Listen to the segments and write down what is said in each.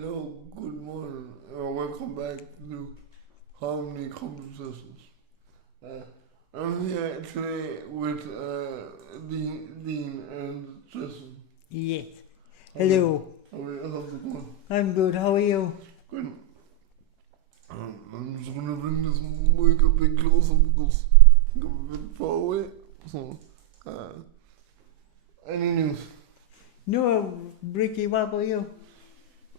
Hello, good morning, welcome back to Harmony Conversations. Uh, I'm here today with Dean and Justin. Yes. Hello. How's it going? I'm good. How are you? Good. I'm just gonna bring this mic a bit closer because I'm a bit far away. So, any news? No, Ricky, what about you?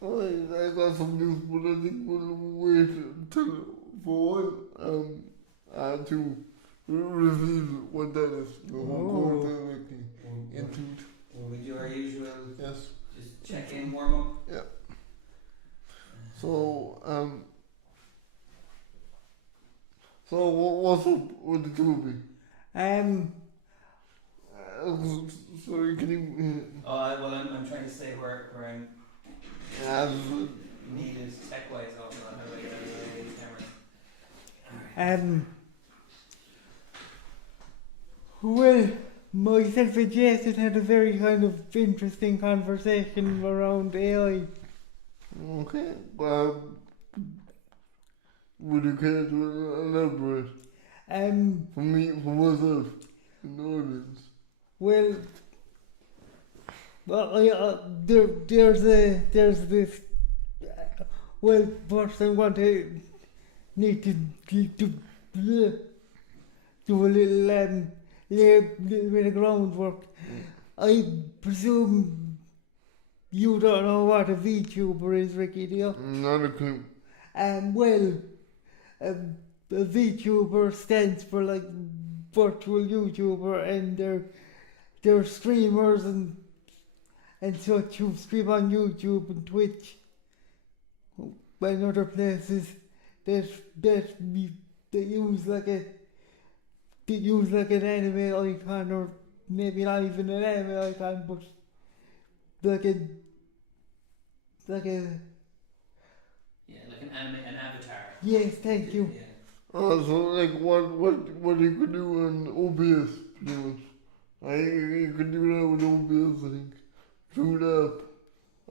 Oh, I got some news, but I think we'll wait until for a while to reveal what that is. We'll go directly into it. Will we do our usual? Yes. Just check in, warm up. Yeah. So what's up with the movie? Sorry, can you? Well, I'm trying to say where I'm needed tech wise also on how to get out of these cameras. Well, myself and Jason had a very kind of interesting conversation around AI. Okay. Would you care to elaborate? For me, for myself, in the audience. Well, there's this. Well, first I'm going to need to do a little bit of groundwork. I presume you don't know what a VTuber is, Ricky, do you? Not a clue. Well, a VTuber stands for like virtual YouTuber, and they're streamers and such who stream on YouTube and Twitch and other places that use like an anime icon, or maybe not even an anime icon, but like a like an anime, an avatar. Yes, thank you. Yeah. So like what you could do on OBS, pretty much. You could do that with OBS, I think. Through the app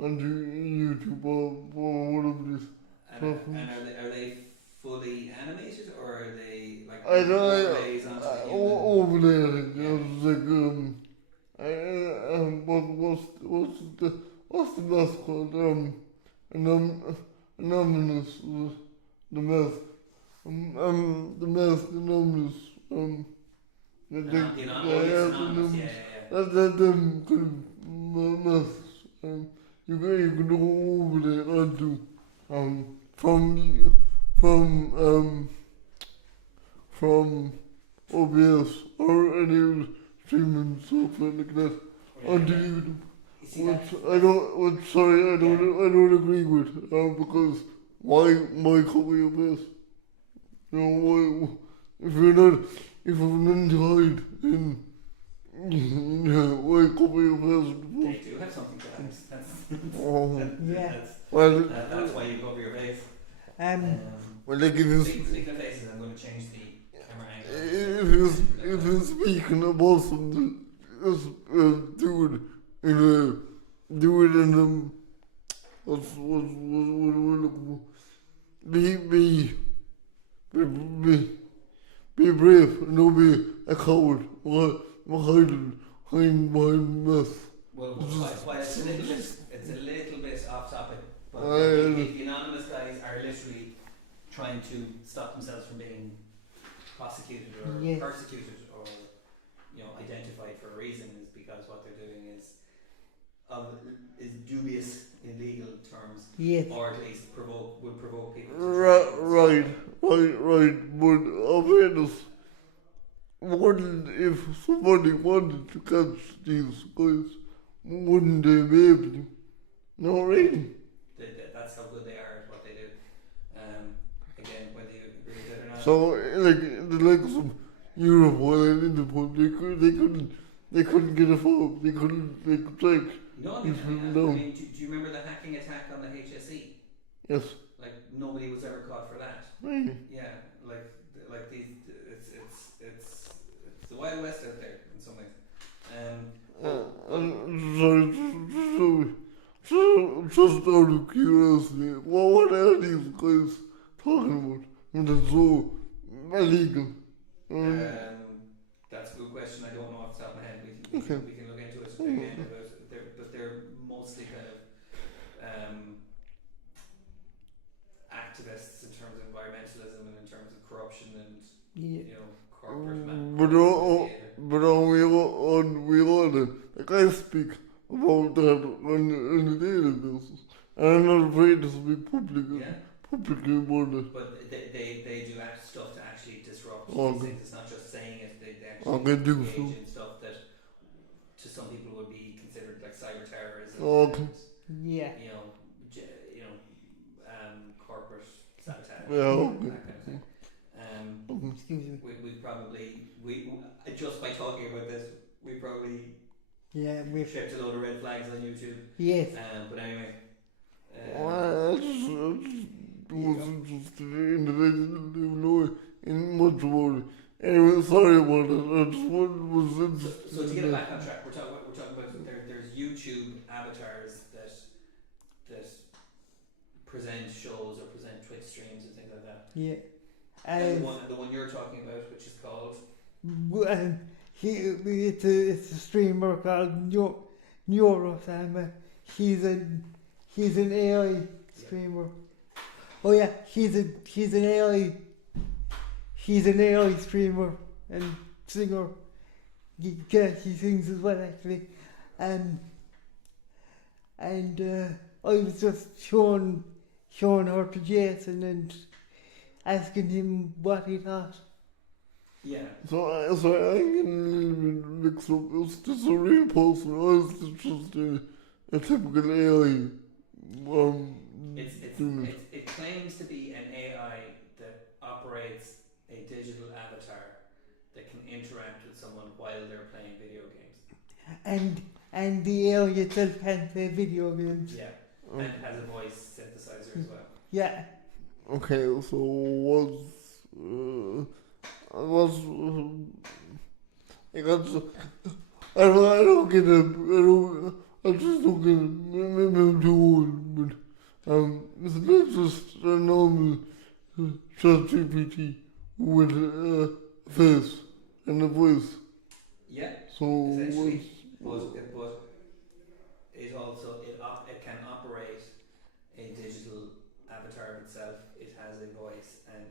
onto YouTube or whatever it is. And are they fully animated, or are they like overlays onto the human? Overlay, I think. Yeah. It was like what's the mask called? Anonymous, the mask. The mask, Anonymous. Anonymous, yeah. That's them kind of masks. You can overlay onto from OBS or any streaming software like that onto YouTube. I don't agree with because why copy your base? You know, why, if you're not hide, then why copy your base? They do have something to that. That's why you cover your face. Well, like if you speaking of faces, I'm going to change the camera angle. if you're speaking about something, just do it in what's we're looking for. Be brave and don't be a coward or hiding behind mess. Well, it's a little bit off topic, but the anonymous guys are literally trying to stop themselves from being prosecuted or persecuted or identified for a reason, is because what they're doing is dubious in legal terms, or at least would provoke people to right. But awareness, if somebody wanted to catch these guys, wouldn't they be able to? No, really. That's how good they are at what they do. Again, whether you agree with it or not. So, like the likes of Europe, while in the pub, they couldn't get a phone. They could take. No, I mean, do you remember the hacking attack on the HSE? Yes. Like nobody was ever caught for that. Really? Yeah, like these, it's the Wild West out there in some ways. just out of curiosity, what are these guys talking about? And it's so illegal. That's a good question. I don't know off the top of my head. We can look into it again. But they're mostly kind of activists in terms of environmentalism and in terms of corruption and corporate but on we all like I speak about that on a daily basis. And I'm not afraid to speak publicly about it. But they do stuff to actually disrupt these things. It's not just saying it. They actually engage in stuff that to some people would be considered like cyber terrorism. And, corporate sabotage. That kind of thing. Excuse me. We probably just by talking about this, we probably we've shipped a load of red flags on YouTube. Yes. But anyway. I just wasn't just individually in much about it. Anyway, sorry about it. I just was interested. So to get it back on track, we're talking about there's YouTube avatars that present shows or present Twitch streams and things like that. Yeah. And the one you're talking about, which is called. It's a streamer called Neurosam. He's an AI streamer. Oh yeah, he's an AI streamer and singer. He sings as well actually, and I was just showing her to Jason and asking him what he thought. Yeah. So I'm getting a little bit mixed up. It's just a real person. I was just a typical AI. It claims to be an AI that operates a digital avatar that can interact with someone while they're playing video games. And the AI itself can play video games. Yeah. And it has a voice synthesizer as well. Yeah. Okay, so I don't get it. I just don't get it. Maybe I'm too old, but it's not just a normal ChatGPT with a face and a voice. Yeah. So essentially, but it also it can operate a digital avatar of itself. It has a voice and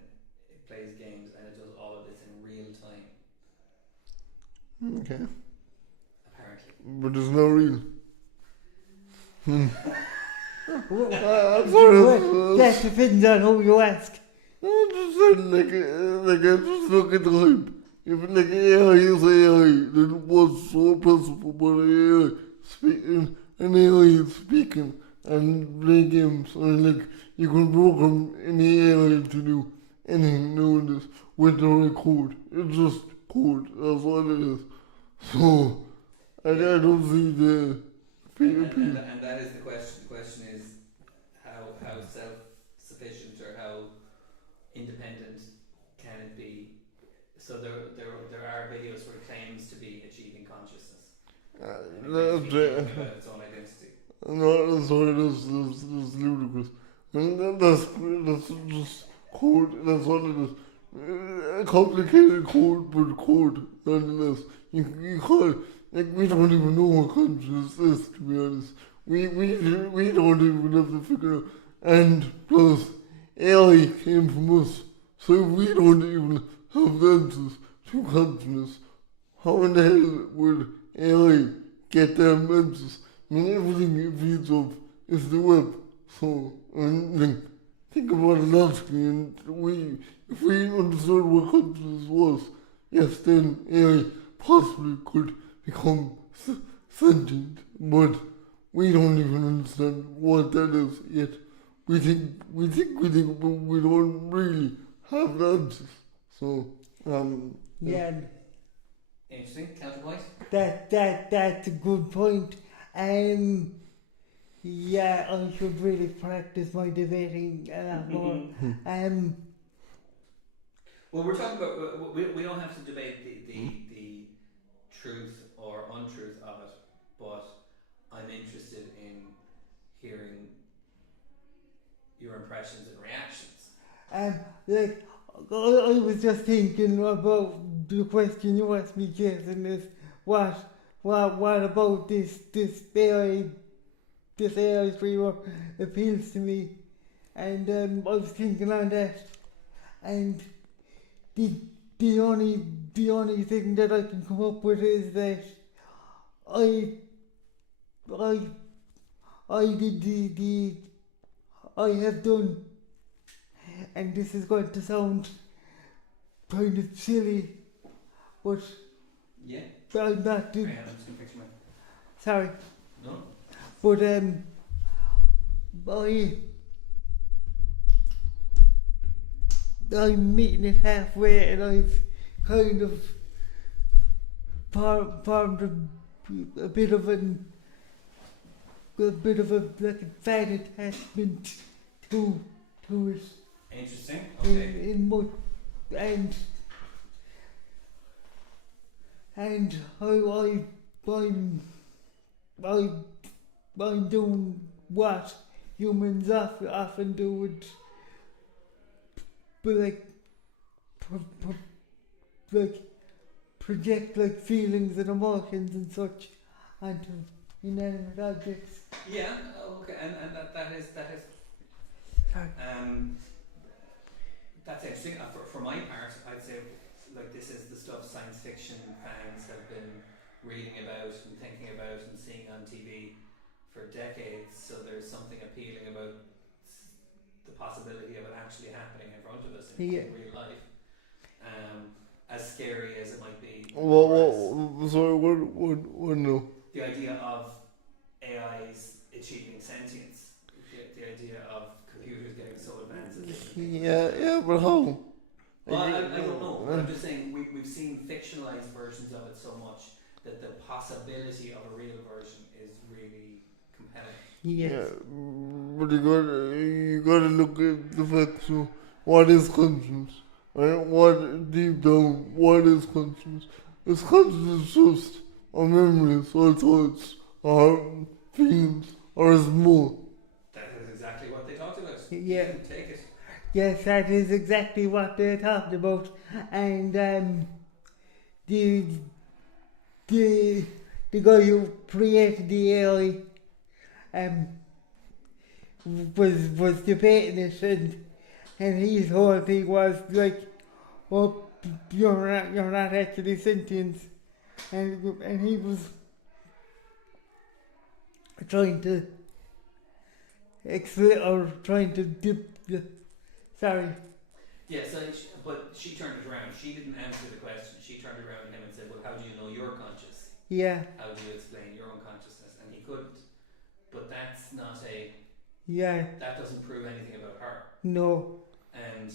it plays games and it does all of this in real time. Okay. Apparently. But it's not real. I'm That depends on who you ask. I'm just saying, I just look at the hype. If AI is AI, then what's so impressive about AI speaking, and AI is speaking and playing games, and you can program any AI to do anything nowadays with the right code. It's just code, that's all it is. So, I don't see the and that is the question. The question is how self-sufficient or how independent can it be? So there are videos where it claims to be achieving consciousness. About its own identity. No, sorry, that's ludicrous. And that's just code, that's all it is. Complicated code, but code, nonetheless. You can't, we don't even know what consciousness is, to be honest. We don't even have to figure it out. And plus, AI came from us. So if we don't even have the answers to consciousness, how in the hell would AI get them answers? I mean, everything it feeds off is the web. So, think about it logically, and if we understood what consciousness was, yes, then AI possibly could become sentient, but we don't even understand what that is yet. We think, but we don't really have the answers. So, yeah. Interesting. Counterpoint? That's a good point. Yeah, I should really practice my debating a lot more. Well, we're talking about we don't have to debate the truth or untruth of it, but I'm interested in hearing your impressions and reactions. Like, I was just thinking about the question you asked me, Jason, is what about this AI streamer appeals to me, and I was thinking on that, and the only thing that I can come up with is that I did I have done, and this is going to sound kind of silly, but Yeah. I'm not doing. I'm just gonna fix my. Sorry. No. But I'm meeting it halfway, and I've kind of formed a bit of a like a fan attachment to it. Interesting. Okay. In much, and I'm doing what humans often do with, but like project like feelings and emotions and such onto inanimate objects. Yeah. Okay. And that is. Sorry. That's interesting. For my part, I'd say like this is the stuff science fiction fans have been reading about and thinking about and seeing on TV for decades. So there's something appealing about the possibility of it actually happening in front of us in real life. As scary as it might be. Sorry, what no? The idea of AIs achieving sentience. The idea of computers getting so advanced that they can Yeah, but how? Well, I don't know. But I'm just saying we've seen fictionalized versions of it so much that the possibility of a real version is really compelling. Yes. Yeah, but you gotta look at the facts. So what is conscience? Right? What deep down? What is conscience? Is conscience just our memories, our thoughts, our feelings, or is more? That is exactly what they talked about. Yeah. Take it. Yes, that is exactly what they're talking about, and the guy who created the AI was debating it, and his whole thing was like, "Oh, you're not actually sentient," and he was trying to explain or trying to sorry. Yeah, but she turned it around. She didn't answer the question. She turned it around to him and said, well, how do you know you're conscious? Yeah. How do you explain your own consciousness? And he couldn't. But that's not Yeah. that doesn't prove anything about her. No. And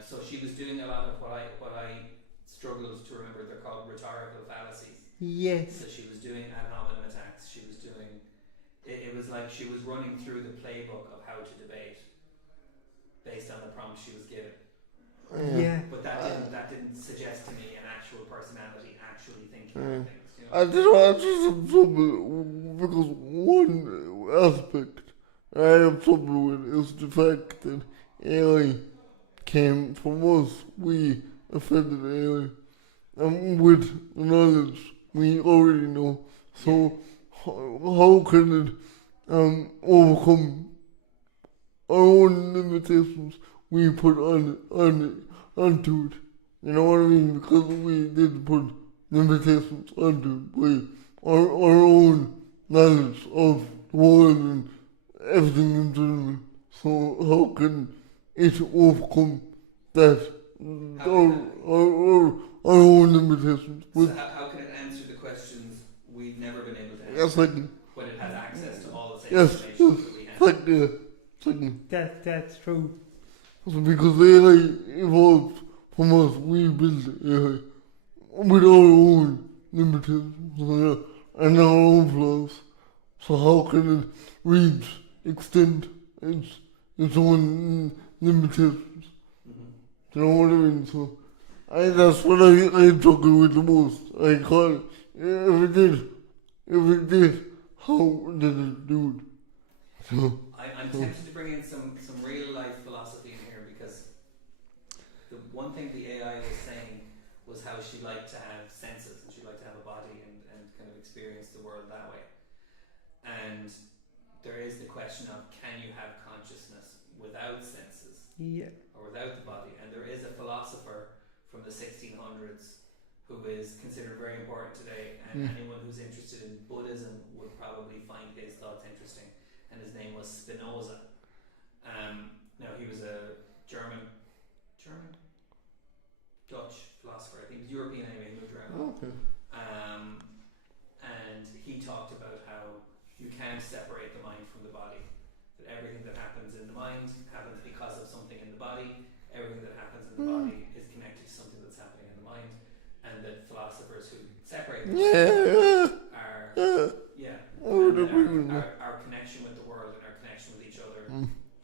so she was doing a lot of what I struggled to remember. They're called rhetorical fallacies. Yes. So she was doing ad hominem attacks. She was doing. It was like she was running through the playbook of how to debate based on the prompt she was given. Yeah. But that didn't suggest to me an actual personality actually thinking of things. You know? I just have trouble because one aspect I have trouble with is the fact that AI came from us. We offended AI, and with the knowledge we already know. So how can it overcome our own limitations we put onto it? You know what I mean? Because we did put limitations onto it by our own knowledge of the world and everything in general. So how can it overcome that? Our own limitations. So how can it answer the questions we've never been able to answer? Yes, when it has access to all the same information that we have. That's true. So because AI evolved from us, we built AI with our own limitations and our own flaws. So how can it reach, extend its own limitations? Do you know what I mean? So that's what I struggle with the most. I call it, if it did, how did it do it? I'm tempted to bring in some real life philosophy in here, because the one thing the AI was saying was how she liked to have senses and she liked to have a body and kind of experience the world that way. And there is the question of, can you have consciousness without senses? Yeah. Or without the body? And there is a philosopher from the 1600s who is considered very important today, and anyone who's interested in Buddhism would probably find his thoughts interesting, and his name was Spinoza. Now he was a German, Dutch philosopher, I think European anyway, he moved around. Okay. And he talked about how you can't separate the mind from the body, that everything that happens in the mind happens because of something in the body, everything that happens in the body is connected to something that's happening in the mind, and that philosophers who separate the mind are our connection with the world and our connection with each other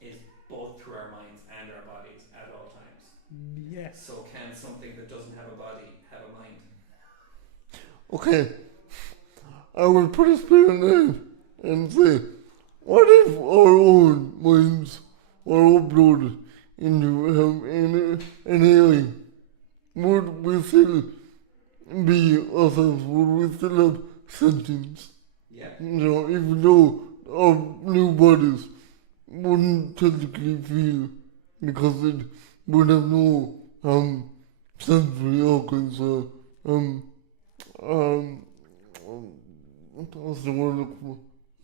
is both through our minds and our bodies at all times. Yes. So can something that doesn't have a body have a mind? Okay. I will put a spin on that and say, what if our own minds were uploaded into an AI? Would we still be ourselves? Would we still have sentience? Yeah. Even though our new bodies wouldn't technically feel, because it would have no sensory organs or what's the word I'm looking for?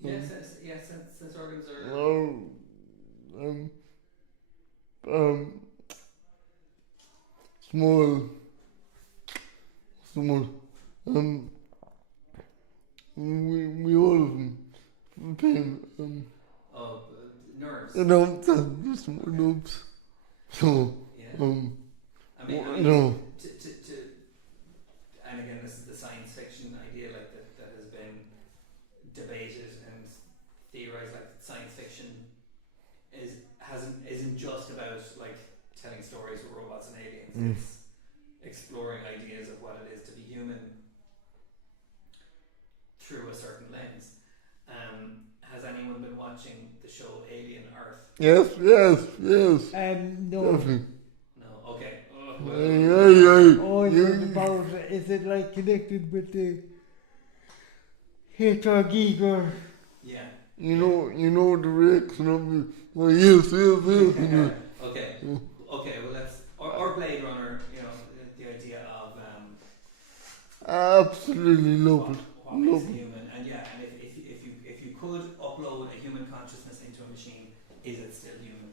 Sense organs are small, we all of them pain, nerves. Small nerves. So, yeah. I mean, no. And again, this is the science fiction idea, like that has been debated and theorized. Like science fiction isn't just about like telling stories with robots and aliens. It's exploring ideas of what it is to be human through a certain lens. Has anyone been watching the show Alien Earth? Yes. No. Definitely. No. Okay. About is it like connected with the HR gig or? Yeah. You know the reaction of me. Well, yes. Okay. Okay. Well, let's or Blade Runner. The idea of absolutely love it. What makes a human, and if you could upload a human consciousness into a machine, is it still human?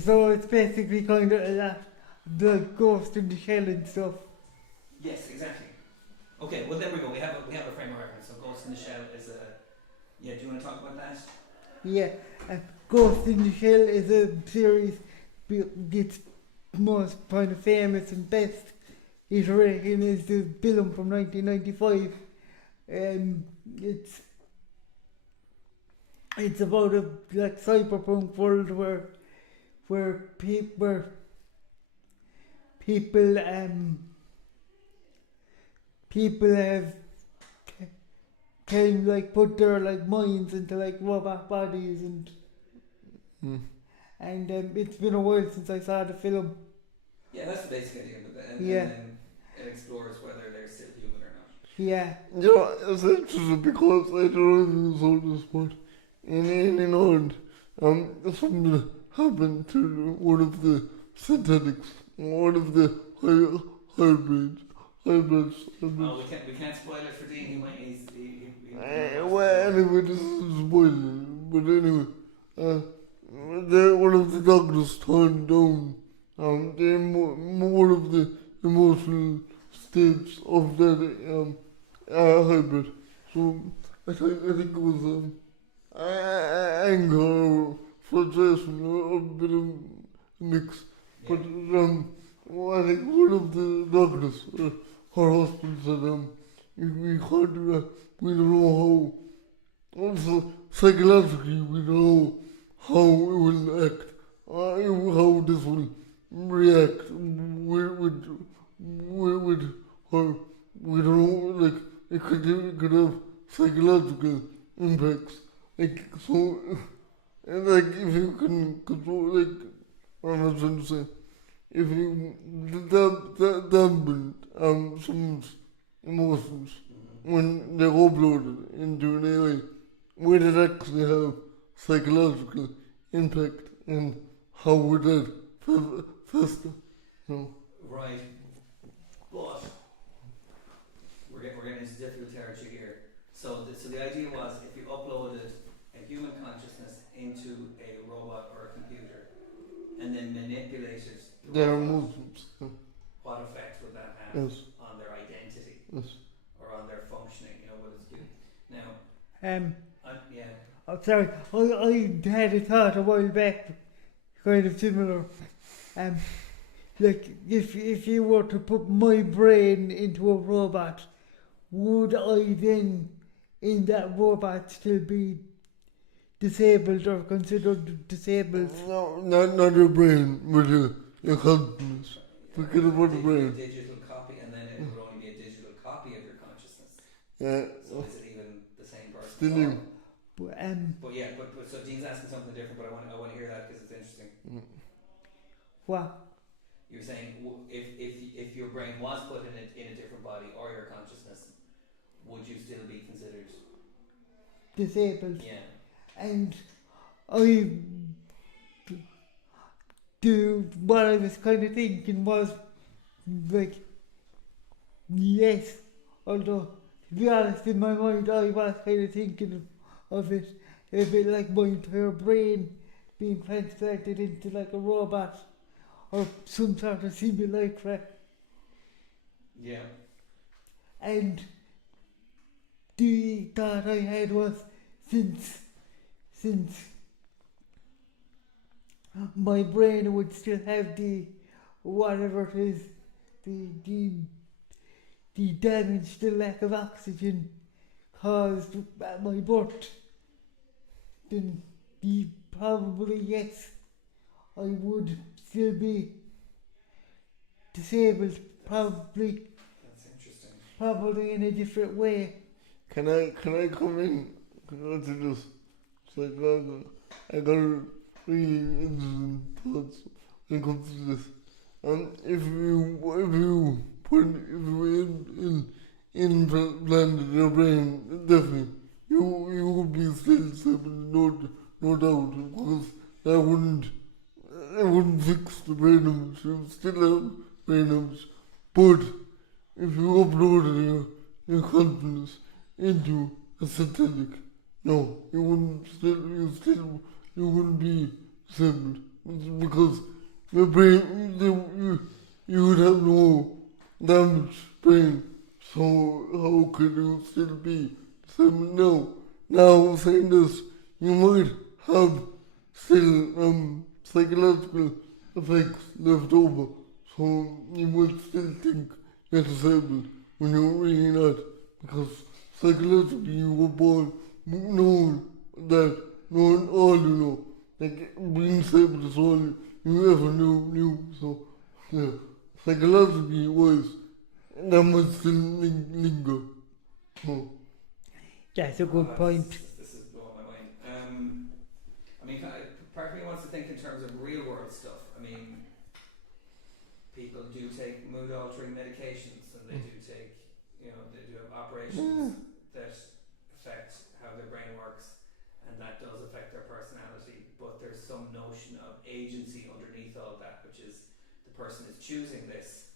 So it's basically kind of the Ghost in the Shell and stuff. Yes, exactly. Okay, well there we go. We have a frame of reference. So Ghost in the Shell is a. Yeah, do you want to talk about that? Yeah, Ghost in the Shell is a series. It's most kind of famous and best iteration is the film from 1995. It's about a like cyberpunk world where people have can like put their like minds into like robot bodies and it's been a while since I saw the film. Yeah, that's the basic idea, and then it explores whether they're still human or not. Yeah. It's interesting because I don't know so this point. In Ireland, something happened to one of the synthetics, one of the hybrids. Oh, we can't spoil it for Dean. He might. Well, anyway, this is spoiling. But anyway, one of the doctors turned down one of the emotional states of that hybrid. So I think it was anger, frustration, a bit of mix. Yeah. But I think one of the doctors, her husband said, we can't do that. We don't know how. Also, psychologically, we don't know how it will act, how this will react with her. We don't know, like, it could have psychological impacts. Like, so like if you can control, like what I'm trying to say, if you dampen someone's emotions when they're uploaded into an AI, would it actually have psychological impact, and how would that fester? No. Right. But we're getting into difficult territory here. So the idea was, if you uploaded a human consciousness into a robot or a computer and then manipulated Their robot, emotions. what effect would that have Yes. on their identity Yes. or on their functioning? You know, what it's good. Now, yeah. Oh, sorry, I had a thought a while back, kind of similar. Like if you were to put my brain into a robot, would I then, in that robot, still be disabled or considered disabled? No, not your brain, but your consciousness. Forget about the brain. A digital copy, and then it would only be a digital copy of your consciousness. Yeah. So is it even the same person? Still you. But yeah, but so Dean's asking something different, but I want to hear that because it's interesting. what? You're saying if your brain was put in a different body or your consciousness, would you still be considered Disabled. Yeah. And I do what I was kind of thinking was, like, yes, although to be honest, in my mind I was kind of thinking of it a bit like my entire brain being transplanted into like a robot or some sort of simulacra. Yeah. And the thought I had was, since my brain would still have the whatever it is, the damage, the lack of oxygen caused at my birth, then probably yes, I would still be disabled, probably. That's interesting. Probably in a different way. Can I come in? Because this, it's like I got really interesting thoughts when it comes to this. And if you implanted your brain, definitely you would be still disabled, no doubt, because that wouldn't fix the brain damage. You would still have brain damage, but if you uploaded your consciousness into a synthetic, no, you wouldn't be disabled, because your brain, you would have no damaged brain. So how could you still be disabled? Now saying this, you might have still psychological effects left over, so you would still think you're disabled when you're really not, because psychologically you were born knowing all you know, like being disabled is all you ever knew, so yeah, psychologically wise, that might still linger. Oh. That's a good point. This is blowing my mind. I mean, part of me wants to think in terms of real world stuff. I mean, people do take mood altering medications, and they do take, they do have operations that affect how their brain works, and that does affect their personality. But there's some notion of agency underneath all that, which is the person is choosing this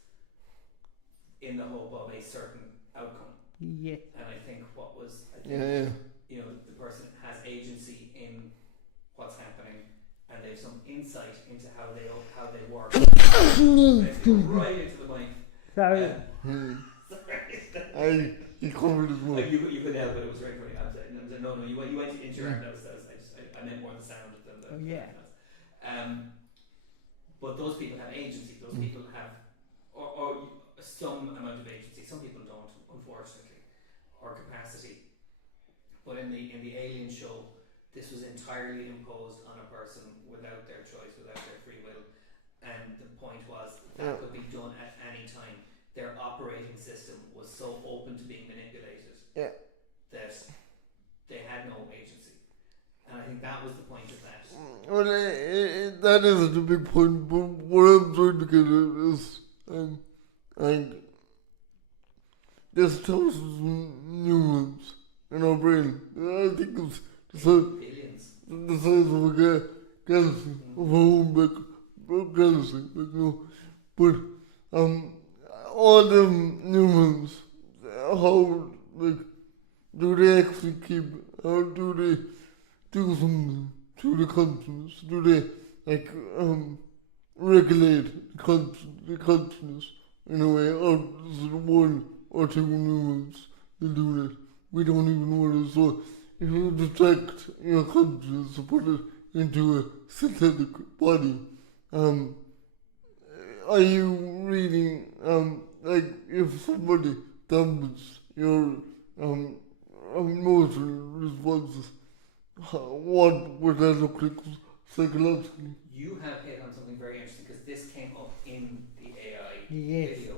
in the hope of a certain outcome. Yeah. And I think the person has agency in what's happening, and they have some insight into how they work. Right into the mic. Sorry. Sorry. You covered his mouth. You couldn't help it. It was very funny. No. You went into your arm. I meant more the sound than the. Yeah. But those people have agency. Those people have, or some amount of agency. Some people don't, unfortunately, or capacity. But in the Alien show, this was entirely imposed on a person without their choice, without their free will. And the point was that could be done at any time. Their operating system was so open to being manipulated that they had no agency. And I think that was the point of that. Well, that isn't a big point, but what I'm trying to get at is, like, there's thousands of neurons in our brain. I think it's Billions. the size of a galaxy, of our own galaxy, no. But, all them neurons, how, like, do they actually keep, how do they do something to the consciousness? Do they, like, regulate the consciousness in a way, or is it one or two neurons that do that? We don't even know what it is. So if you detect your consciousness and put it into a synthetic body, are you really, like, if somebody damages your emotional responses, what would that look like psychologically? You have hit on something very interesting because this came up in the AI Yes. video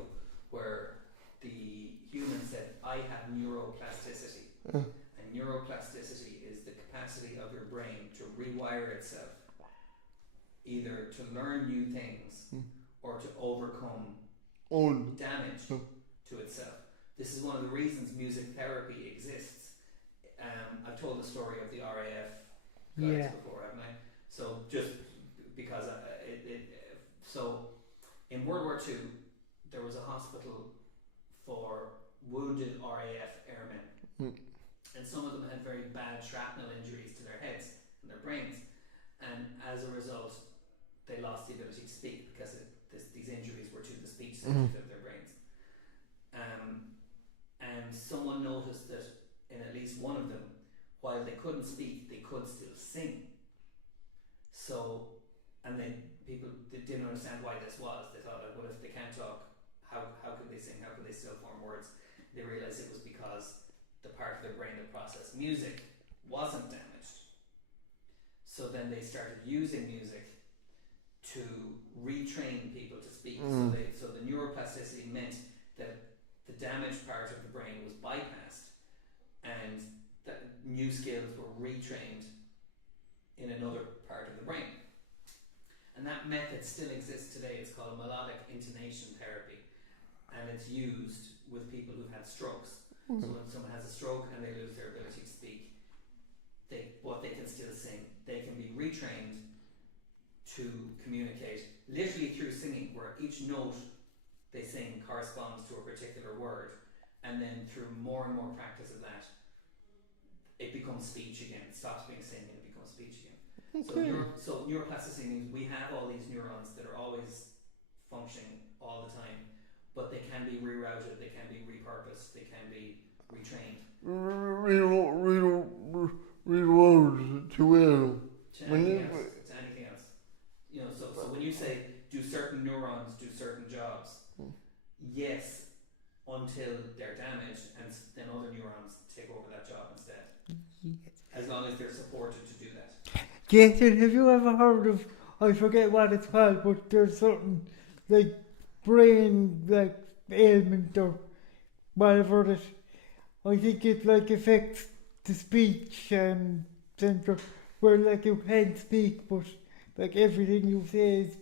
where the human said, I have neuroplasticity. Uh. And neuroplasticity is the capacity of your brain to rewire itself, either to learn new things or to overcome damage to itself. This is one of the reasons music therapy exists. I've told the story of the RAF guys before, haven't I? So just because so in World War II, there was a hospital for wounded RAF airmen, and some of them had very bad shrapnel injuries to their heads and their brains, and as a result, they lost the ability to speak because these injuries were to the speech centers of their brains. And someone noticed that in at least one of them, while they couldn't speak, they could still sing. So, and people didn't understand why this was. They thought, like, well, if they can't talk, how could they sing? How could they still form words? They realized it was because the part of their brain that processed music wasn't damaged. So then they started using music to retrain people to speak. So the neuroplasticity meant that the damaged part of the brain was bypassed and that new skills were retrained in another part of the brain. And that method still exists today. It's called melodic intonation therapy, and it's used with people who've had strokes. So when someone has a stroke and they lose their ability to speak, but they can still sing, they can be retrained to communicate literally through singing, where each note they sing corresponds to a particular word, and then through more and more practice of that, it becomes speech again. It stops being singing and it becomes speech again. Okay. So neuroplasticity means we have all these neurons that are always functioning all the time, but they can be rerouted, they can be repurposed, they can be retrained. Rerouted to where? To anything else. You know, so when you say, do certain neurons do certain jobs? Yes, until they're damaged, and then other neurons take over that job instead. As long as they're supported to do that. Jason, have you ever heard of, I forget what it's called, but there's something like brain like ailment or whatever that I think it like affects the speech and center, where like you can't speak, but like everything you say is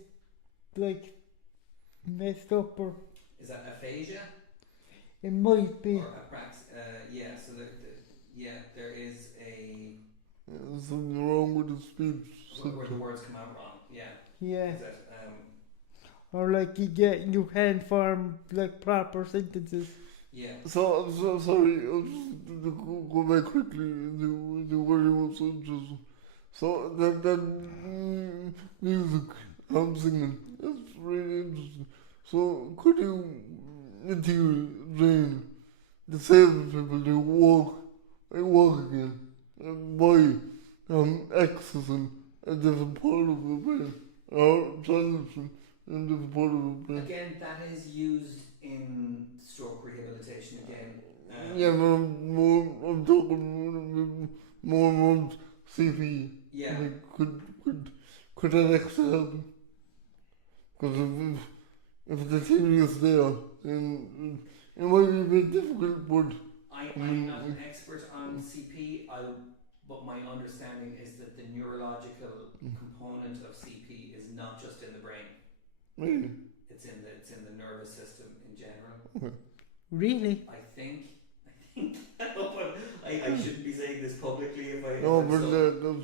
like messed up, or is that aphasia? It might be. Or yeah. So there is a. There's something wrong with the speech. Where the words come out wrong. Yeah. Yeah. Is that, or like you can't form like proper sentences. Yeah. So sorry, I'll just go back quickly to what it was interesting. So that music I'm singing, it's really interesting. So could you train disabled people to walk again by accessing a different part of the brain or challenging a different part of the brain? Again, that is used in stroke rehabilitation again. Yeah, but I'm talking more around CP. Yeah. Like, could that actually happen? Because if the theory is there, then it might be a bit difficult, but... I'm not an expert on CP. but my understanding is that the neurological component of CP is not just in the brain. Really? It's in the nervous system in general. Okay. Really? I think. I shouldn't be saying this publicly if I. No, if but so.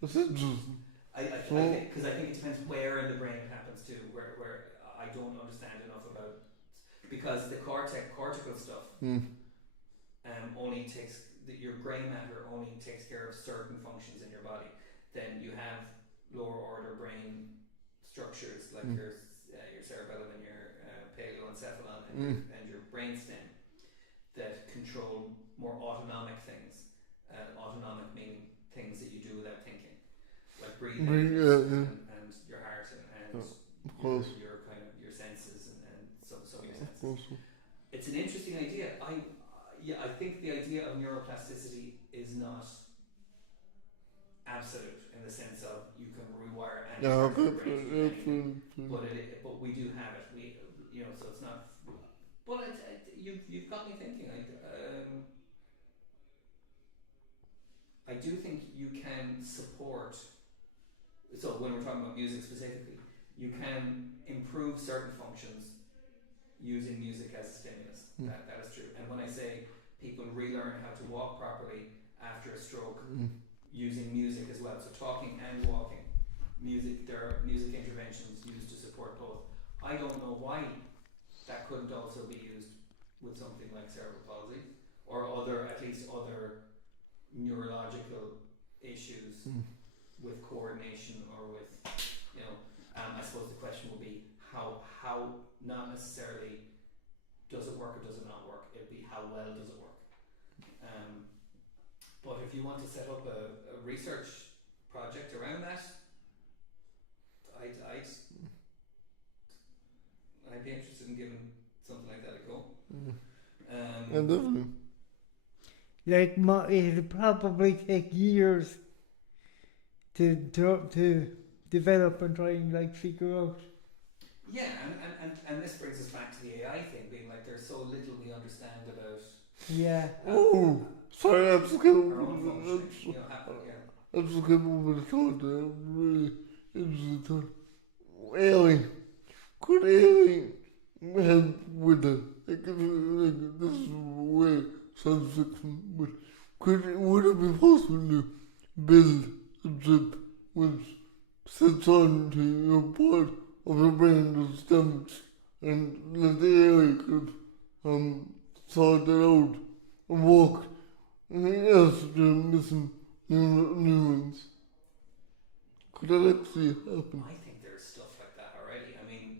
that's interesting. I think because I think it depends where in the brain it happens to. Where I don't understand enough about, because the cortical stuff only takes your grey matter only takes care of certain functions in your body. Then you have lower order brain structures like your cerebellum and your paleoencephalon and your brainstem that control more autonomic things. Autonomic meaning things that you do without thinking, like breathing and your heart and your kind of your senses and some of your senses. It's an interesting idea. I think the idea of neuroplasticity is not absolute in the sense of you can rewire any part of the brain, but we do have it. So it's not. But you've got me thinking. I do think you can support. So when we're talking about music specifically, you can improve certain functions using music as a stimulus. That is true. And when I say people relearn how to walk properly after a stroke, using music as well, so talking and walking, there are music interventions used to support both. I don't know why that couldn't also be used with something like cerebral palsy or at least other neurological issues with coordination or with, I suppose the question would be how not necessarily does it work or does it not work, it'd be how well does it work. But if you want to set up a research project around that, I'd be interested in giving something like that a go. Definitely. Like, it'll probably take years to develop and try and like figure out. Yeah, and this brings us back to the AI thing, being like there's so little we understand about. Yeah. Sorry, I'm just our own functioning. I'm just getting over the thought there. I'm really interested. Alien. Could alien help with it? Like this is way science fiction, but would it be possible to build a chip which sits onto your part of the brain that's damaged and let the alien could sort it out and walk as the missing neurons? Could that actually happen? I think there's stuff like that already. I mean,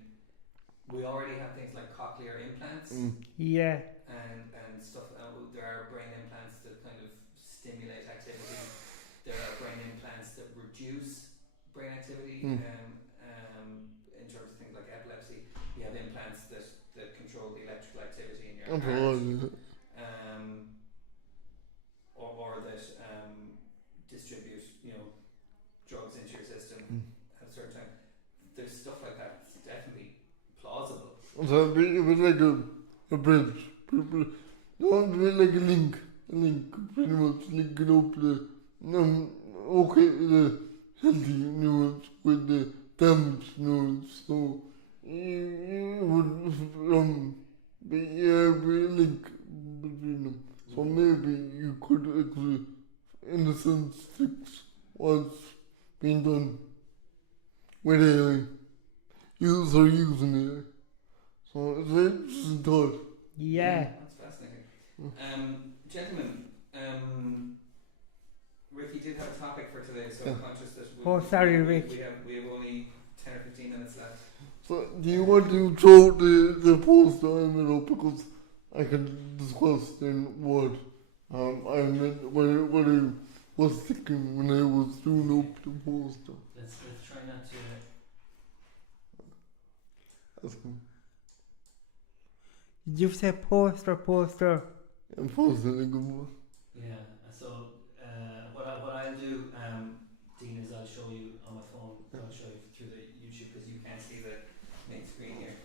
we already have things like cochlear implants. Yeah. And stuff. There are brain implants that kind of stimulate activity. There are brain implants that reduce brain activity. In terms of things like epilepsy, you have implants that control the electrical activity in your heart. Or that distribute, drugs into your system at a certain time. There's stuff like that. It's definitely plausible. So it was like a bridge. Not like a link, pretty much linking up the healthy neurons with the damaged neurons. So it would be a link between them. So maybe you could actually, in a sense, fix what's being done with AI. Using AI. So it's an interesting thought. Yeah. That's fascinating. Gentlemen, Ricky did have a topic for today, so I'm conscious that sorry, Rick. We have only 10 or 15 minutes left. So do you want to throw the post I made up, because I can discuss then what I meant, what I was thinking when I was doing up the poster. Let's try not to. That's cool. Did you say poster? And poster a good one. Yeah. So what I'll do, Dean, is I'll show you on my phone. I'll show you through the YouTube because you can't see the main screen here.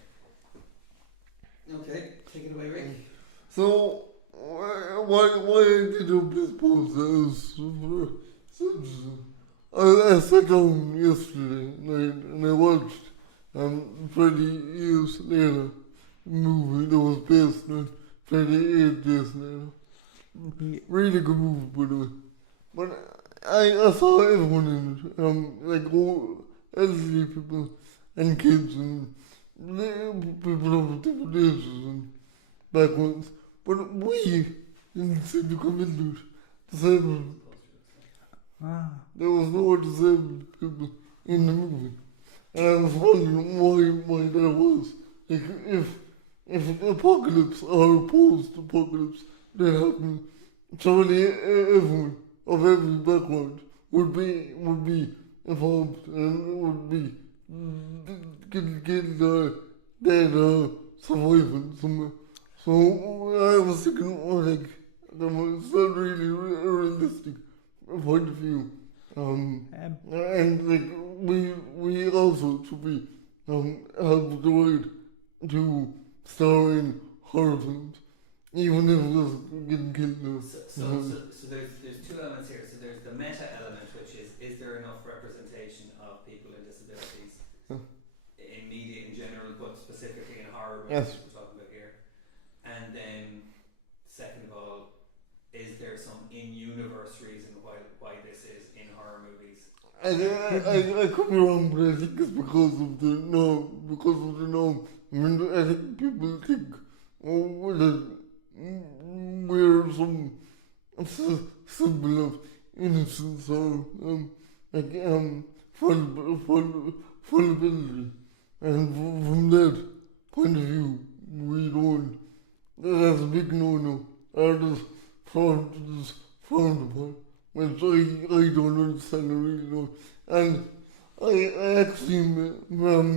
Okay, take it away, Rick. So why did up this post I sat down yesterday night and I watched Freddy Years Later movie that was based on Freddy 8 Days Later. Really good movie, by the way. But I saw everyone in it, like all elderly people and kids and people of different ages and backgrounds. But we didn't seem to come into it. Disabled. There was no disabled people in the movie. And I was wondering why that was. Like, if the apocalypse or post-apocalypse that happened, surely everyone of every background would be involved and would be dead or surviving somewhere. So I was thinking, like, that was not really a realistic point of view. And like we also should be have the right to star in horror films, even if it was getting killed. So there's two elements here. So there's the meta element, which is there enough representation of people with disabilities in media in general, but specifically in horror movies, which we're talking about here. And then, second of all, is there some in-universe reason why this is in horror movies? I could be wrong, but I think it's because of the norm. I mean, I think people think, we're some symbol of innocence or fallibility, and from that point of view, we don't. That's a big no-no. Artists frowned upon, which I don't understand, I really don't. And I actually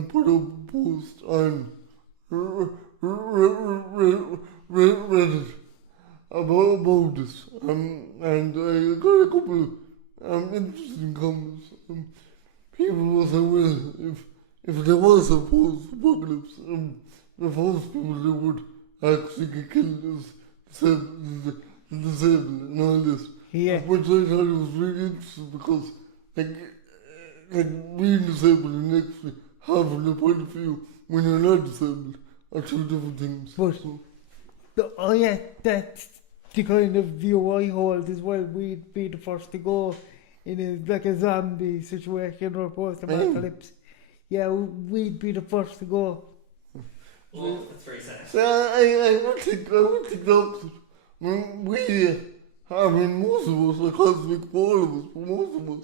put up a post on Reddit about this, and I got a couple interesting comments. People were saying, well, if there was a post-apocalypse, the first people that would actually get killed is disabled and all this. Yeah. Which I thought was really interesting because, like being disabled and actually having a point of view when you're not disabled are two different things. But, that's the kind of view I hold as well. We'd be the first to go in a zombie situation or post-apocalypse. Yeah, we'd be the first to go. Well, that's very sad. I would think the opposite. Most of us, I can't speak for all of us, but most of us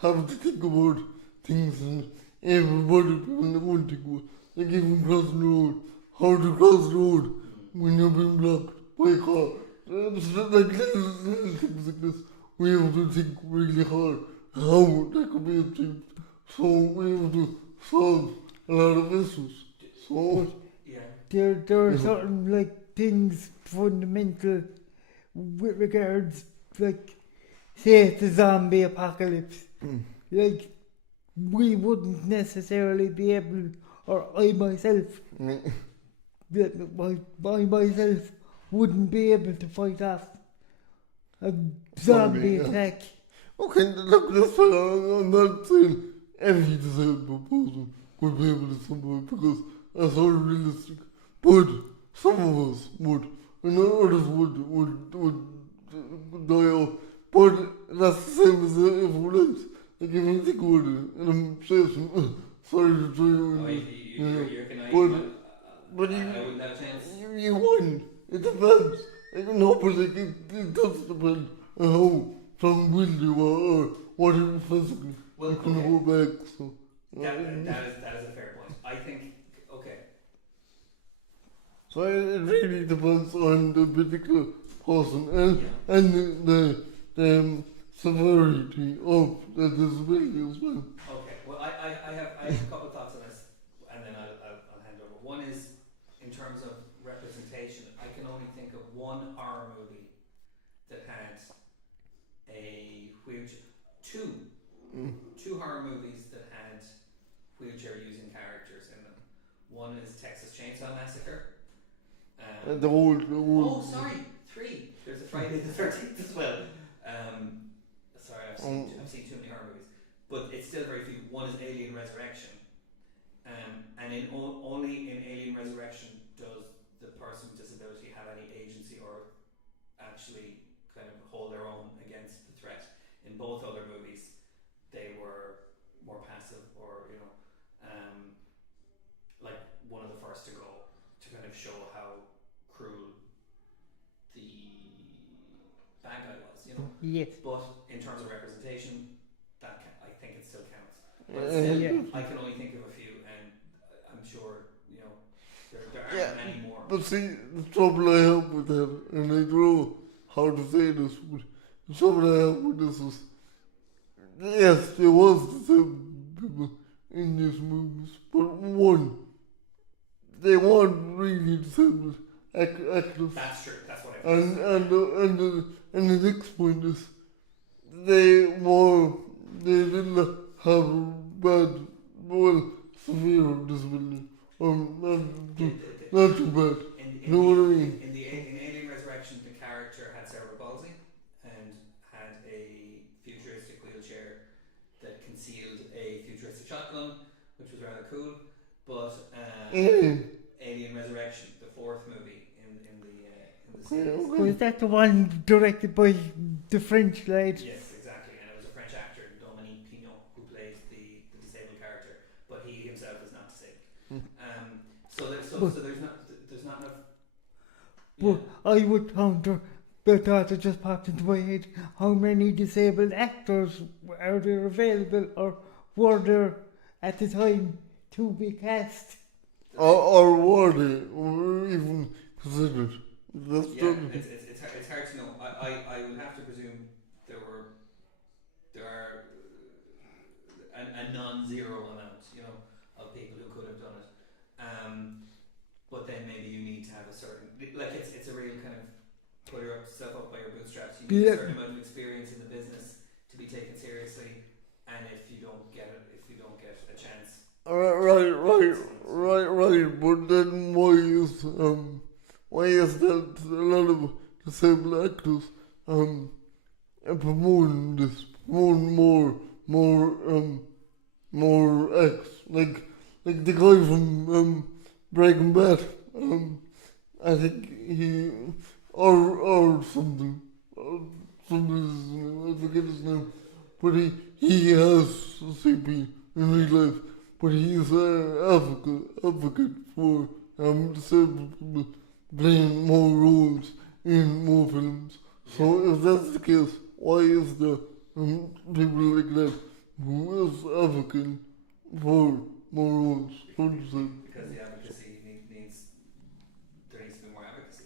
have to think about things and everybody people won't think about. Like even crossing the road, how to cross the road when you're being blocked by a car. Like little things like this, we have to think really hard how that could be achieved. So we have to solve a lot of issues. So there are certain like things fundamental with regards, like say it's a zombie apocalypse. Like we wouldn't necessarily be able, or I myself wouldn't be able to fight off a zombie attack. Okay, look, that's I'm not saying every disabled person would be able to survive because that's not realistic. But some of us would, and others would die off. But that's the same as everyone else. Like if you think about it, and I'm saying, sorry to tell you, but I wouldn't have a chance. You wouldn't. It depends. Like, no, but like, it does depend on how strong willed you are or what you physically can hold back. So that is a fair point. I think So it really depends on the particular person and the severity of the disability as well. Okay. Well, I have a couple of thoughts on this, and then I'll hand over. One is in terms of representation. I can only think of one horror movie that had a wheelchair. Two horror movies that had wheelchair using characters in them. One is Texas Chainsaw Massacre. The old. Oh, sorry, 3. There's a Friday the 13th as well. Sorry, I've seen too many horror movies, but it's still very few. One is Alien Resurrection, and only in Alien Resurrection does the person with disability have any agency or actually kind of hold their own against the threat. In both other movies, they were more passive, or like one of the first to go to kind of show how cruel the bad guy was, Yes. But in terms of representation, I think it still counts. But still, I can only think of a few, and I'm sure there aren't many more. But see, the trouble I have with that, and I don't know how to say this, but the trouble I have with this is, yes, there was disabled people in these movies, but one, they weren't really disabled actors. That's true. That's what I think. And the next point is, they didn't have bad, severe disability. Not too bad. You know what I mean? In Alien Resurrection, the character had cerebral palsy and had a futuristic wheelchair that concealed a futuristic shotgun, which was rather cool. But Alien Resurrection, the fourth movie in the series. Was that the one directed by the French lad? Yes, exactly. And it was a French actor, Dominique Pignot, who played the disabled character, but he himself is not disabled. So there's not enough. But I would counter the thought that just popped into my head: how many disabled actors are there available, or were there at the time to be cast? Or were they even considered? It's hard to know. I would have to presume there are a non-zero amount, of people who could have done it. But then maybe you need to have a certain, it's a real kind of pull yourself up by your bootstraps. You need a certain amount of experience in the business to be taken seriously, and if you don't get a chance. Right. But then why is that a lot of disabled actors promoting this, promoting more acts, like the guy from Breaking Bad, I think he or something, I forget his name, but he has CP in real life, but he's an advocate for disabled people playing more roles in more films. So if that's the case, why is there people like that who is advocating for more roles for disabled? Because the advocacy needs to be more advocacy.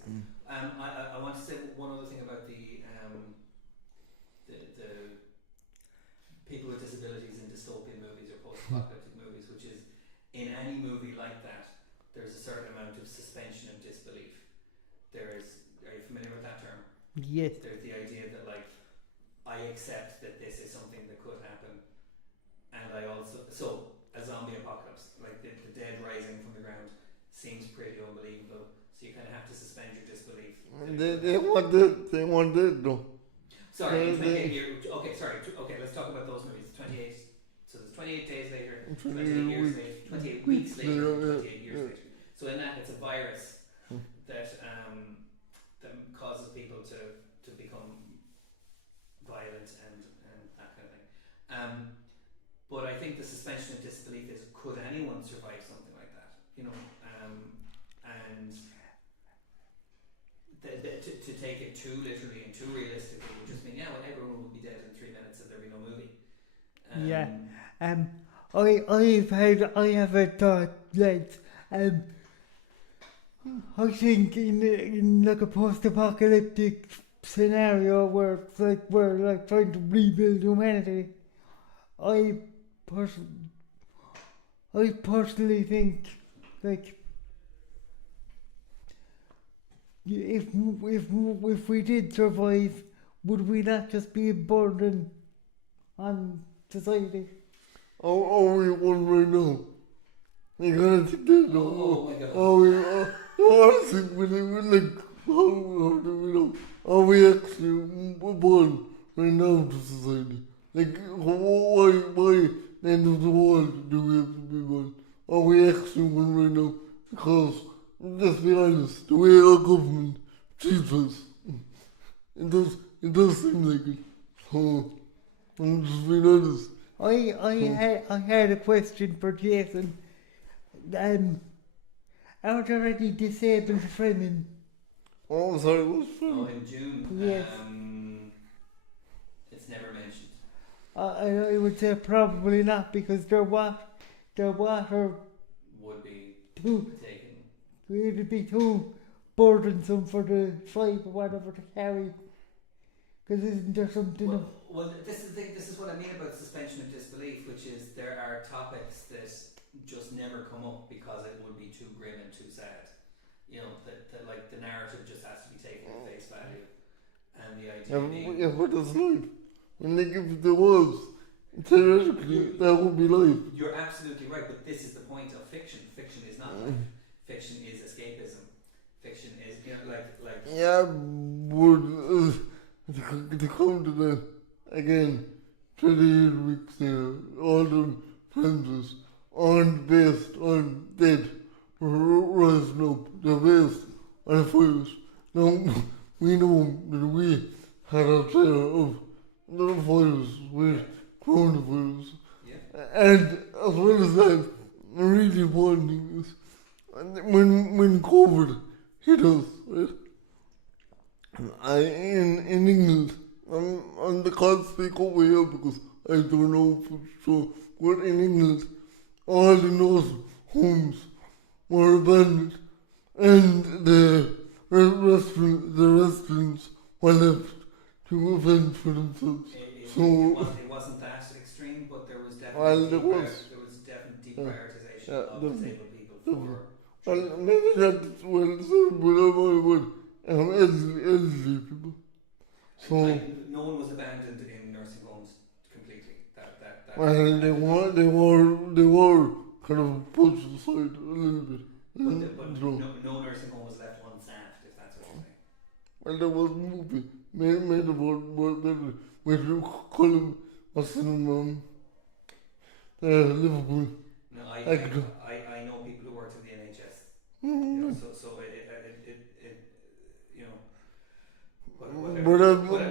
I want to say one other thing about the people with disabilities in dystopian movies or post-apocalyptic movies, which is, in any movie like that, there's a certain amount of suspension of disbelief. Are you familiar with that term? Yes. There's the idea that, I accept that this is something that could happen, and I also, a zombie apocalypse, the dead rising from the ground, seems pretty unbelievable, so you kind of have to suspend your disbelief. They want it though. Sorry, 28 years. Okay, let's talk about those movies. 28. So there's 28 days later, 28 years later, 28 weeks later, 28 years later. So in that, it's a virus that causes people to become violent and that kind of thing. But I think the suspension of disbelief is, could anyone survive something like that? And to take it too literally and too realistically would just mean, everyone would be dead in 3 minutes and there'd be no movie. I have a thought, I think in a post-apocalyptic scenario where we're trying to rebuild humanity, I personally think if we did survive, would we not just be a burden on society? Oh, we won right now. You gotta think that though. Oh my god. Honestly, how do we know? are we actually born right now to society? Like, why the end of the world do we have to be born? Are we actually one right now? Because, let's be honest, the way our government treats us, it does seem like it. So, I'm just being honest. I had a question for Jason. Are there any disabled women? Oh, sorry, what's Oh, from? in June. Yes. It's never mentioned. I would say probably not because their water Would be too taken. it would be too burdensome for the tribe or whatever to carry. Because isn't there something? Well, this is the thing. This is what I mean about suspension of disbelief, which is there are topics that just never come up because it would be too grim and too sad. You know, that like the narrative just has to be taken at face value, and the idea being. Yeah, but it's life. When they give the was, theoretically, that would be life. You're absolutely right, but this is the point of fiction. Fiction is not life. Fiction is escapism. Fiction is, you know, like. Yeah, but to come to that again, 28 weeks there, all the premises aren't based on dead rising up. They're based on fires. Now, we know that we had our share of the fires with coronavirus. Yeah. And as well as that, the really important thing is, when COVID hit us, right? In England, and I can't speak over here because I don't know for sure, but in England, all the nursing homes were abandoned, and the residents were left to fend for themselves. It wasn't that extreme, but there was definitely definite deprioritization of disabled people for. Well, maybe that's well said, but I'm about elderly people. So, no one was abandoned in nursing homes completely. Well, they were kind of pushed aside a little bit. But no nursing home was left unstaffed, if that's what you're saying. Well, there was a movie made about with Colin was in Liverpool. No, I know people who worked in the NHS. You know, so it you know,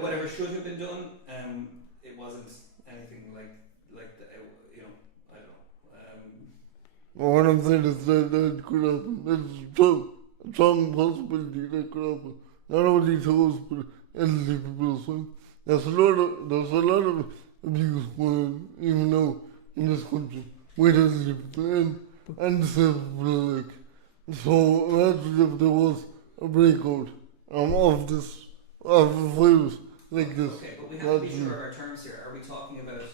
whatever should have been done, it wasn't anything like the, you know, I don't know. What I'm saying is that could happen. There's a strong possibility that could happen. Not only to us, but elderly people as well. There's a lot of abuse going on, even now, in this country, with elderly people and disabled people alike. So imagine if there was a breakout of a virus like this. Okay, but we have to be sure of our terms here. Are we talking about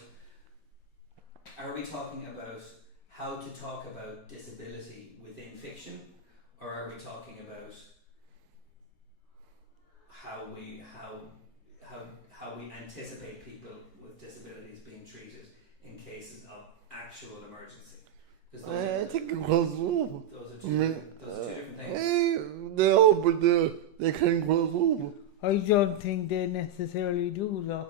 how to talk about disability within fiction, or are we talking about how we anticipate people with disabilities being treated in cases of actual emergency? I think it cross over. Those are two different things. They are, but they can cross over. I don't think they necessarily do though.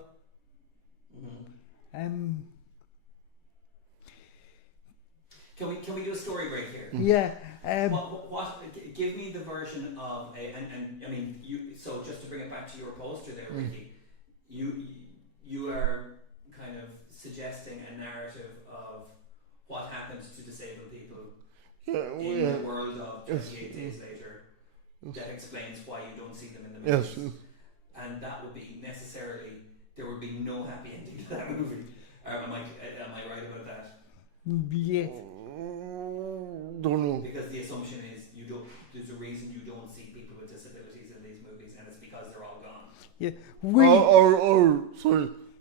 Mm-hmm. Can we do a story break here? Yeah. Give me the version of and I mean so just to bring it back to your poster there, Ricky, you are kind of suggesting a narrative of what happens to disabled people in the world of 28 days later that explains why you don't see them in the movies. Yes. And that would be necessarily, there would be no happy ending to that movie. Am I right about that? Yes. Don't know. Because the assumption is there's a reason you don't see people with disabilities in these movies, and it's because they're all gone. Yeah.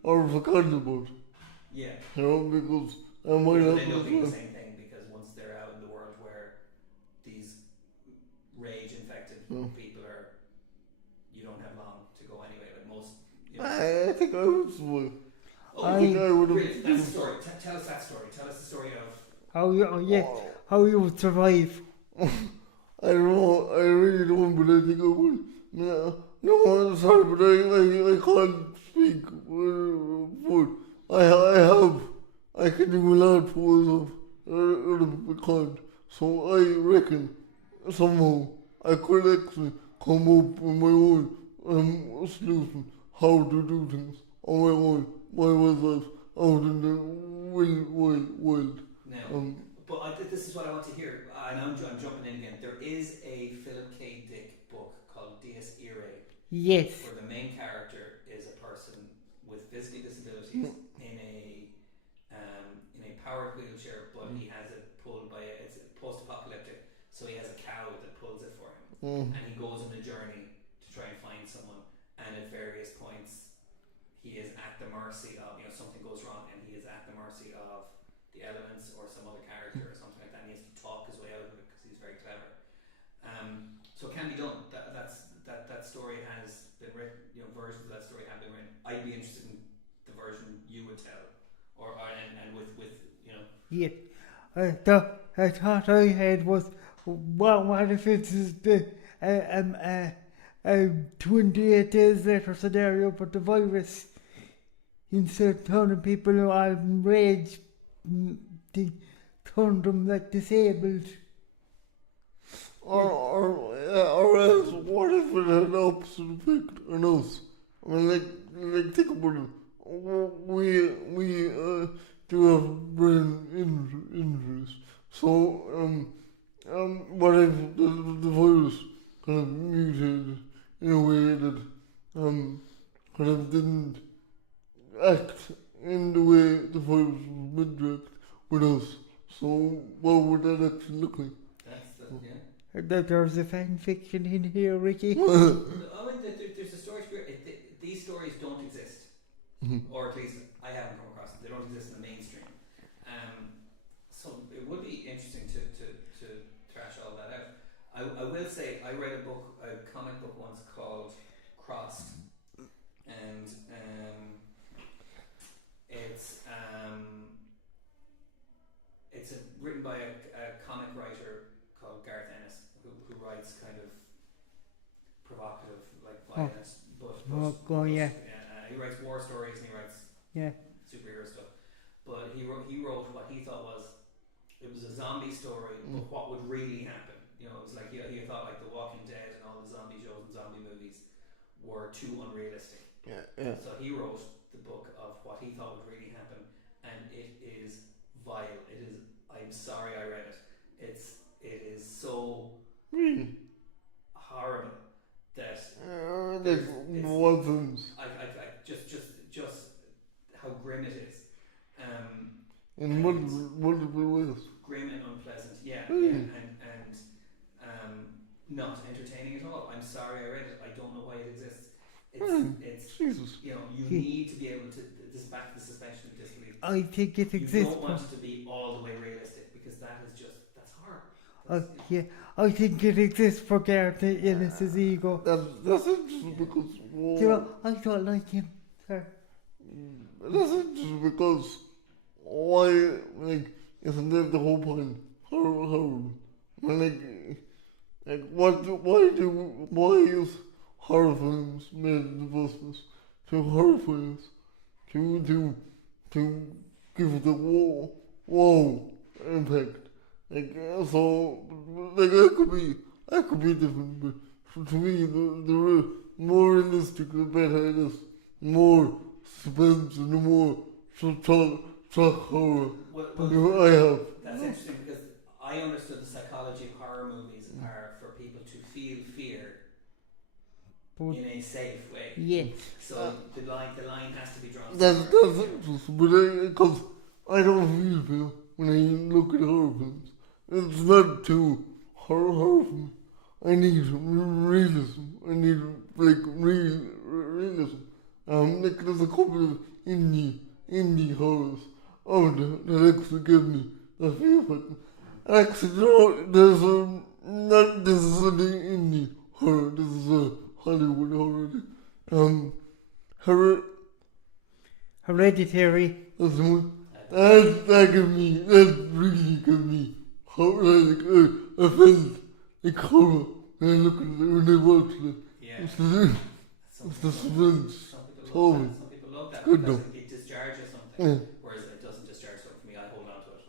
Or forgotten about. Yeah. You know, because it might end up being the same thing, because once they're out in the world where these rage infected people are, you don't have long to go anyway. Like most, you know. I think I would survive. I think I would have. That's the story. Tell us that story. Tell us the story of how you would survive. I don't know. I really don't, but I think I would. No, I'm sorry, but I can't speak. But I can do a lot for myself. Other people can't. So I reckon somehow I could actually come up with my own solution how to do things on my own by myself out in the wild world. Now, but this is what I want to hear, and I'm jumping in again. There is a Philip K. Dick book called Dies Irae, Yes. where the main character is a person with physical disabilities in a powered wheelchair, but he has it pulled by it's post-apocalyptic, so he has a cow that pulls it for him, and he goes on a journey to try and find someone, and at various points he is at the mercy of, something goes wrong, and he is at the mercy of the elements or some other character or something like that, and he has to talk his way out of it because he's very clever. So it can be done. That story has been written. Versions of that story have been written. I'd be interested in the version you would tell, and with. Yeah. The thought I had was, what if it's the 28 days later scenario, but the virus, instead of turning people all enraged, they turned them like disabled. Or else, what if it had an opposite effect on us? I mean, like think about it. We do have brain injuries. So, what if the virus kind of mutated in a way that kind of didn't act in the way the virus was meant to act with us? So, what would that actually look like? There's a fan fiction in here, Ricky. There's a story spirit. These stories don't exist, or at least I haven't come across them. They don't exist in the mainstream. So it would be interesting to thrash all that out. I will say I read a comic book once called Crossed, and it's written by a comic writer called Garth Ennis, who writes kind of provocative, like violence, he writes war stories and he writes superhero stuff. But he wrote what he thought was a zombie story, but what would really happen. It was like he thought like The Walking Dead and all the zombie shows and zombie movies were too unrealistic. Yeah. So he wrote the book of what he thought would really happen, and it is vile. It is. I'm sorry I read it. It is so horrible that just how grim it is. In multiple ways. Grim and unpleasant, and not entertaining at all. I'm sorry I read it. I don't know why it exists. It's Jesus. You need to be able to. This is back to the suspension of disbelief. I think it exists. You don't want it to be all the way realistic because that's horrible. I think it exists for Gareth Ennis' ego. That's interesting because I don't like him, sir. That's interesting because why, isn't that the whole point? Horrible. Why is horror films made in the first place? To horrify us, to give it a wow impact. That could be different, but to me, the more realistic, the better it is. More suspense and the more shock horror I have. That's interesting because I understood the psychology of horror movies are for people to feel fear in a safe way. Yes. So the line has to be drawn. That's interesting, but because I don't feel fear when I look at horror films. It's not too horror for me. I need realism. I need realism. There's a couple of indie horrors out there that actually give me the fear factor. Actually, there's not necessarily indie horror. This is a Hollywood horror. Hereditary. That's the one. That really give me I felt like horror when I look at it, when I watch it. Yeah. Some It's the people love suspense. that. Totally. Some people love that Good because though. it discharges something. Yeah. Whereas it doesn't discharge something for me. I hold on to it.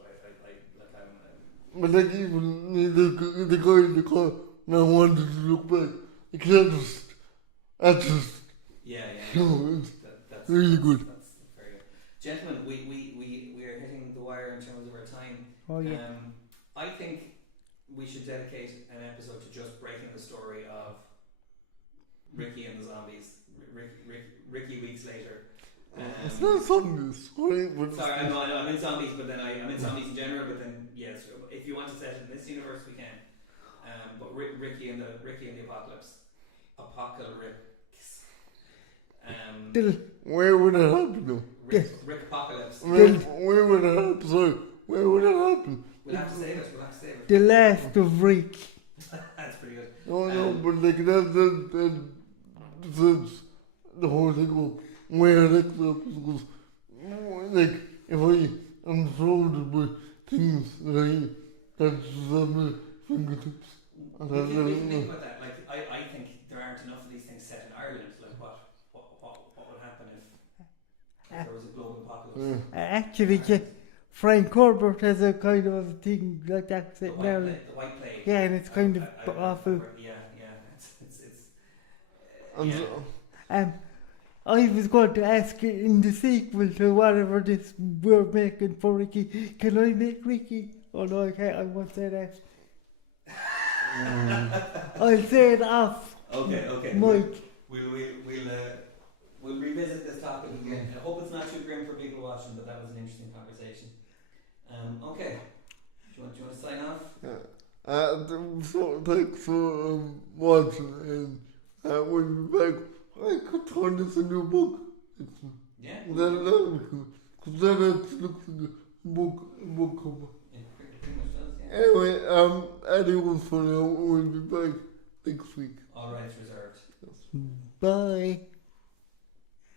I'm But like even the guy in the car now wanted to look back. You can't that's just, yeah. you know, it's That's really good. That's very good. Gentlemen, we are hitting the wire in terms of our time. Oh yeah. I think we should dedicate an episode to just breaking the story of Ricky and the zombies. Ricky weeks later. It's not zombies, right? But Sorry, I know, I'm in zombies, but then I'm in zombies in general. But then, yes, if you want to set it in this universe, we can. But Ricky and the apocalypse, where would it happen though? Rick apocalypse. Where would it happen? Sorry, where would it happen? We'll have to save it. The last of Rick. That's pretty good. No, but like that sets the whole thing up. Where next episode goes, like if I am surrounded by things that just have my fingertips. We can think about that. Like I think there aren't enough of these things set in Ireland. Like what would happen if there was a global apocalypse? Actually, Frank Corbett has a kind of thing like that set in Ireland. The white plague. Yeah, and it's kind of awful. Yeah. It's And yeah. I was going to ask you in the sequel to whatever this we're making for Ricky, can I make Ricky? Oh no, I can't, I won't say that. I'll say it off. Okay. Mike. We'll revisit this topic again. I hope it's not too grim for people watching, but that was an interesting conversation. Okay. Do you want to sign off? So thanks for watching, and we'll be back. I could turn this into a book. Yeah. Because then it looks like a book cover. It pretty much does, yeah. Anyway, anyone for now, we'll be back next week. All rights reserved. Bye.